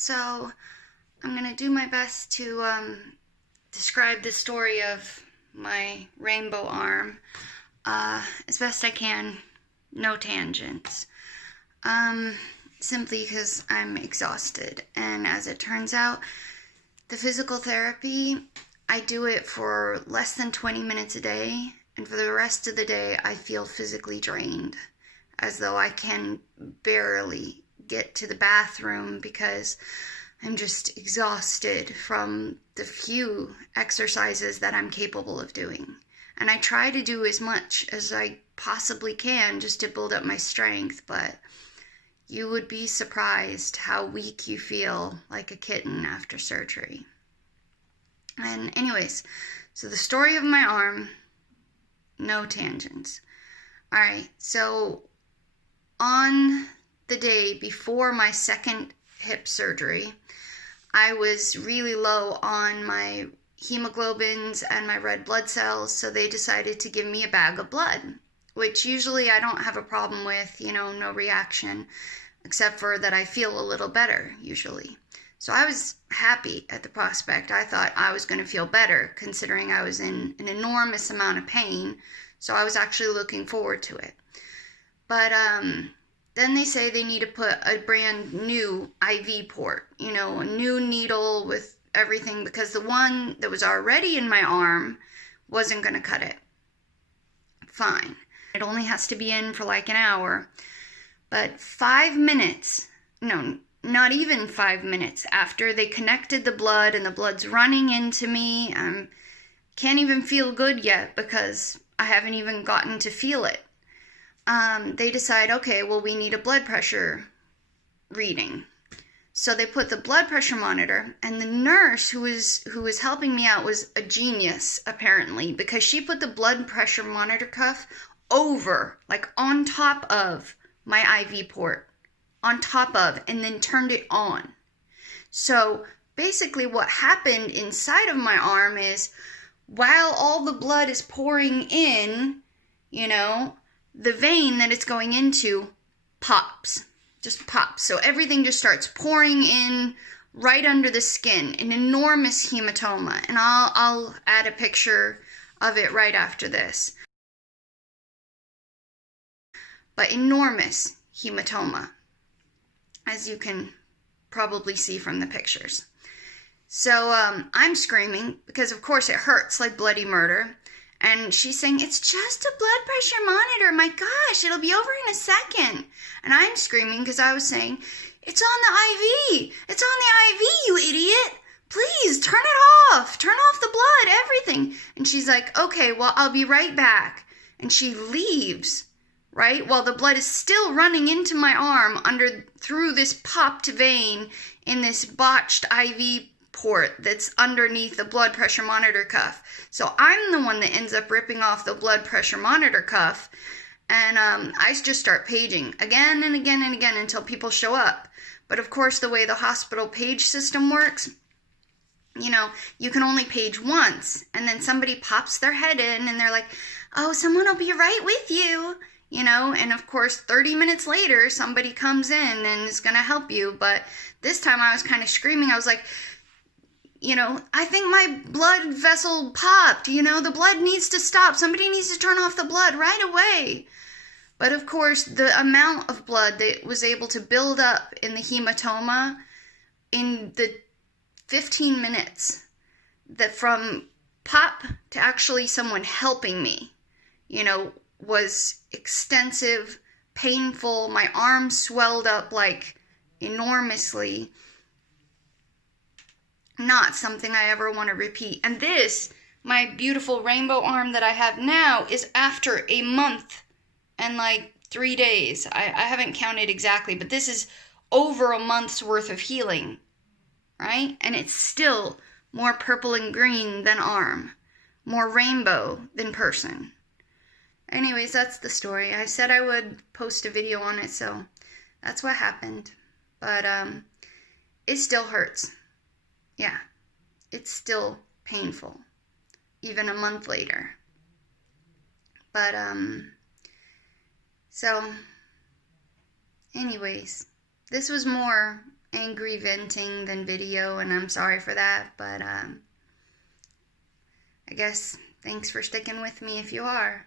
So I'm gonna do my best to describe the story of my rainbow arm as best I can. No tangents. Simply because I'm exhausted, and as it turns out, the physical therapy, I do it for less than 20 minutes a day, and for the rest of the day I feel physically drained, as though I can barely get to the bathroom because I'm just exhausted from the few exercises that I'm capable of doing. And I try to do as much as I possibly can just to build up my strength, but you would be surprised how weak you feel, like a kitten after surgery. And anyways, so the story of my arm, no tangents. Alright, so on the day before my second hip surgery, I was really low on my hemoglobins and my red blood cells, so they decided to give me a bag of blood, which usually I don't have a problem with, no reaction, except for that I feel a little better usually. So I was happy at the prospect. I thought I was going to feel better considering I was in an enormous amount of pain, so I was actually looking forward to it. But then they say they need to put a brand new IV port, a new needle with everything, because the one that was already in my arm wasn't going to cut it. Fine. It only has to be in for like an hour. But 5 minutes, no, not even 5 minutes after they connected the blood and the blood's running into me, can't even feel good yet because I haven't even gotten to feel it. They decide, okay, well, we need a blood pressure reading. So they put the blood pressure monitor, and the nurse who was helping me out was a genius, apparently, because she put the blood pressure monitor cuff over, like on top of my IV port, on top of, and then turned it on. So basically what happened inside of my arm is, while all the blood is pouring in, the vein that it's going into pops. Just pops. So everything just starts pouring in right under the skin. An enormous hematoma. And I'll add a picture of it right after this. But enormous hematoma, as you can probably see from the pictures. So I'm screaming because of course it hurts like bloody murder. And she's saying, it's just a blood pressure monitor. My gosh, it'll be over in a second. And I'm screaming because I was saying, it's on the IV. It's on the IV, you idiot. Please, turn it off. Turn off the blood, everything. And she's like, okay, well, I'll be right back. And she leaves, right? While the blood is still running into my arm through this popped vein in this botched IV port that's underneath the blood pressure monitor cuff. So I'm the one that ends up ripping off the blood pressure monitor cuff, and I just start paging again and again and again until people show up. But of course, the way the hospital page system works, you can only page once, and then somebody pops their head in and they're like, oh, someone will be right with you, and of course 30 minutes later somebody comes in and is going to help you. But this time I was kind of screaming. I was like, I think my blood vessel popped, the blood needs to stop. Somebody needs to turn off the blood right away. But of course, the amount of blood that was able to build up in the hematoma in the 15 minutes that from pop to actually someone helping me, was extensive, painful. My arm swelled up like enormously. Not something I ever want to repeat. And this, my beautiful rainbow arm that I have now, is after a month and like 3 days. I haven't counted exactly, but this is over a month's worth of healing, right? And it's still more purple and green than arm, more rainbow than person. Anyways, that's the story. I said I would post a video on it, so that's what happened. But it still hurts. Yeah, it's still painful, even a month later. But, so, anyways, this was more angry venting than video, and I'm sorry for that, but I guess thanks for sticking with me if you are.